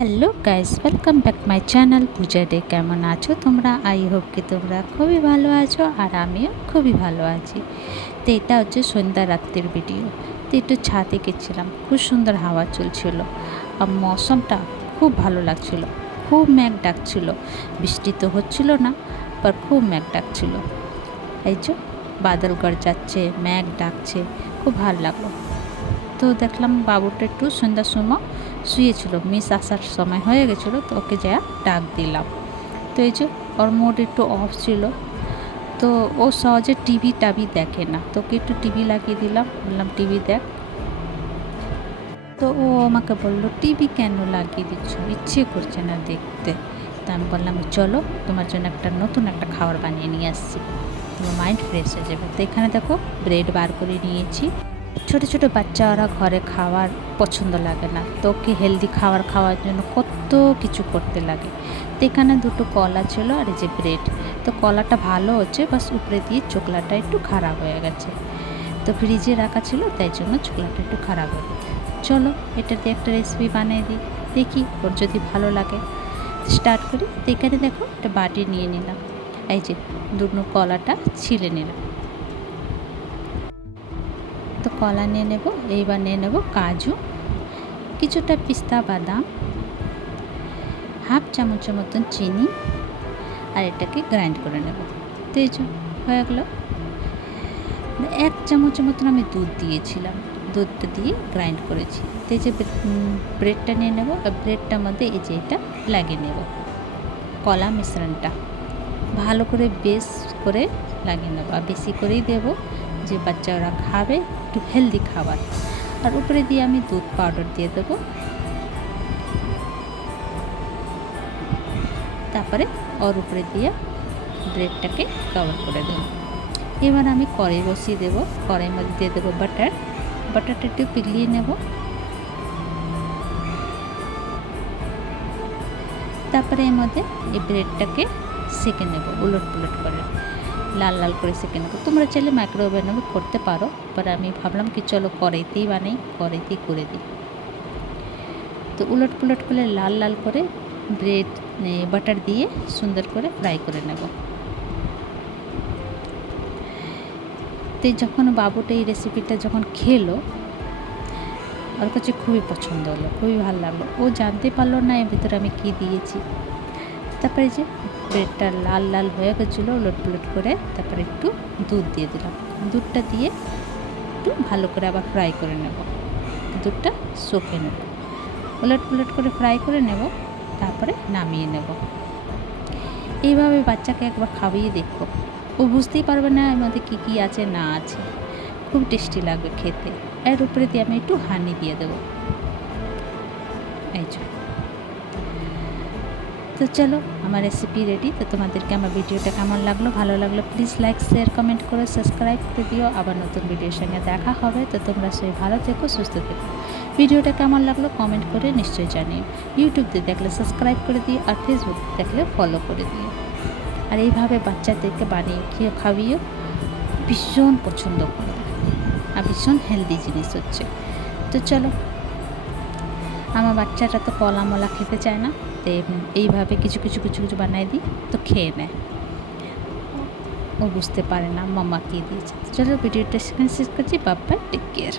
Hello guys, welcome back my channel Puja day. কেমন আছো তোমরা? আই হোপ কি তোমরা খুবই ভালো আছো, আর আমিও খুবই ভালো আছি। তো এটা হচ্ছে সন্ধ্যা রাত্রির ভিডিও। তো একটু ছাদে গেছিলাম, খুব সুন্দর হাওয়া চলছিল আর মৌসমটা খুব ভালো লাগছিল। খুব মেঘ ডাকছিল, বৃষ্টি তো হচ্ছিল না, पर খুব মেঘ ডাকছিল। এই যে বাদল গর্জাচ্ছে, মেঘ ডাকছে, খুব ভালো লাগলো। তো দেখলাম বাবুটা একটু সন্ধ্যার সময় শুয়েছিল, মিস আসার সময় হয়ে গেছিলো, তো ওকে যা ডাক দিলাম। তো এই যে ওর মোড একটু অফ ছিল, তো ও সহজে টিভি টাভি দেখে না, তো ওকে একটু টিভি লাগিয়ে দিলাম, বললাম টিভি দেখ। তো ও আমাকে বললো, টিভি কেন লাগিয়ে দিচ্ছ, ইচ্ছে করছে না দেখতে। তো আমি বললাম, চলো তোমার জন্য নতুন একটা খাবার বানিয়ে নিয়ে আসছি, তোমার মাইন্ড ফ্রেশ হয়ে যাবে। তো এখানে দেখো ব্রেড বার করে নিয়েছি। ছোট ছোট বাচ্চা ওরা ঘরে খাবার পছন্দ লাগে না, তো ওকে হেলদি খাবার খাওয়ার জন্য কত কিছু করতে লাগে। তো এখানে দুটো কলা ছিল আর এই যে ব্রেড। তো কলাটা ভালো হচ্ছে, বাস উপরে দিয়ে চোকলাটা একটু খারাপ হয়ে গেছে, তো ফ্রিজে রাখা ছিল তাই জন্য চোকলাটা একটু খারাপ হয়ে গেছে। চলো এটা দিয়ে একটা রেসিপি বানিয়ে দিই, দেখি ওর যদি ভালো লাগে। স্টার্ট করি। তো এখানে দেখো একটা বাটি নিয়ে নিলাম, এই যে দুটো কলাটা ছিলে নিলাম। তো কলা নিয়ে নেব, এইবার নিয়ে নেব কাজু, কিছুটা পিস্তা বাদাম, হাফ চামচের মতন চিনি, আর এটাকে গ্রাইন্ড করে নেব। তো এই যে হয়ে গেলো। 1 চামচের মতন আমি দুধ দিয়েছিলাম, দুধটা দিয়ে গ্রাইন্ড করেছি। তো এই যে ব্রেডটা নিয়ে নেব, আর ব্রেডটার মধ্যে এই যে এটা লাগিয়ে নেব, কলা মিশ্রণটা ভালো করে বেশ করে লাগিয়ে নেব, আর বেশি করেই দেবো, যে বাচ্চারা খাবে একটু হেলদি খাবার। আর উপরে দিয়ে আমি দুধ পাউডার দিয়ে দেবো, তারপরে ওর উপরে দিয়ে ব্রেডটাকে কভার করে দেবো। এবার আমি কড়াই বসিয়ে দেবো, কড়াইয়ের মধ্যে দিয়ে দেবো বাটারটা একটু পিঘলিয়ে নেব। তারপরে এর মধ্যে এই ব্রেডটাকে সেঁকে নেব, উলট পুলট করে লাল লাল করে সেঁকে নেব। তোমরা চাইলে মাইক্রোওভেনে করতে পারো, বাট আমি ভাবলাম কি চলো কড়াইতেই বানাই, কড়াইতেই করে দিই। তো উলট পুলট করে লাল লাল করে ব্রেড বাটার দিয়ে সুন্দর করে ফ্রাই করে নেব। তো যখন বাবুটা এই রেসিপিটা যখন খেলো, ওর কাছে খুবই পছন্দ হলো, খুবই ভালো লাগলো। ও জানতে পারলো না এর ভিতরে আমি কী দিয়েছি। তারপরে যে ব্রেডটা লাল লাল হয়ে গেছিলো, উলট পুলট করে তারপরে একটু দুধ দিয়ে দিলাম। দুধটা দিয়ে একটু ভালো করে আবার ফ্রাই করে নেব, দুধটা শুকিয়ে নেব, উলট পুলট করে ফ্রাই করে নেব, তারপরে নামিয়ে নেব। এইভাবে বাচ্চাকে একবার খাওয়িয়ে দেখো, ও বুঝতেই পারবে না এর মধ্যে কী কী আছে না আছে, খুব টেস্টি লাগবে খেতে। এর উপরে দিয়ে আমি একটু হানি দিয়ে দেবো। এই তো চলো আমার রেসিপি রেডি। তো তোমাদেরকে আমার ভিডিওটা কেমন লাগলো, ভালো লাগলো প্লিজ লাইক শেয়ার কমেন্ট করে সাবস্ক্রাইব করে দিও। আবার নতুন ভিডিওর সঙ্গে দেখা হবে। তো তোমরা সবাই ভালো থেকো, সুস্থ থেকো। ভিডিওটা কেমন লাগলো কমেন্ট করে নিশ্চয়ই জানিও। ইউটিউব দিয়ে দেখলে সাবস্ক্রাইব করে দিও, আর ফেসবুক দেখলে ফলো করে দিও। আর এইভাবে বাচ্চাদেরকে বানিয়ে খাইয়েও ভীষণ পছন্দ করে, আর ভীষণ হেলদি জিনিস হচ্ছে। তো চলো, আমার বাচ্চাটা তো কলা মলা খেতে চায় না, তো এইভাবে কিছু কিছু কিছু কিছু বানাই দিই, তো খেয়ে নেয়। ও বুঝতে পারে না মাম্মা কী দিয়েছে। চলো ভিডিওটা সেখানে শেষ করছি। Bye bye, take care.